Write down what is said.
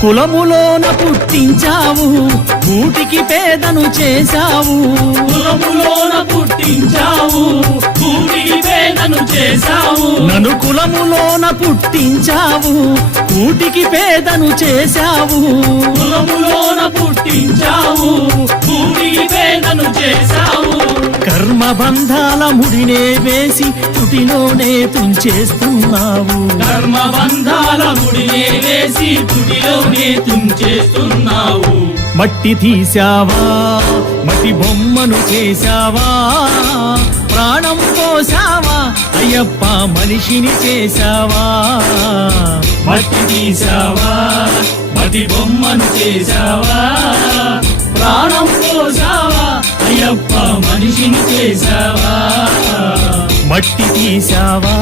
కులములోన పుట్టించావు కూటికి పేదను చేశావు కులములోన పుట్టించావు కూటికి పేదను చేశావు నన్ను కులములోన పుట్టించావు కూటికి పేదను చేశావు కులములోన పుట్టించావు కూటికి పేదను చేశావు కర్మబంధాల ముడినే వేసి తుటిలోనే తుంచేస్తున్నావు కర్మబంధాల ముడినే వేసి తుడిలోనే తుంచేస్తున్నావు మట్టి తీసావా మట్టి బొమ్మను చేశావా ప్రాణం పోసావా అయ్యప్ప మనిషిని చేశావా మట్టి తీసావా మట్టి బొమ్మను చేశావా ప్రాణం పోసావా అయ్యప్ప మనిషిని చేశావా మట్టి తీసావా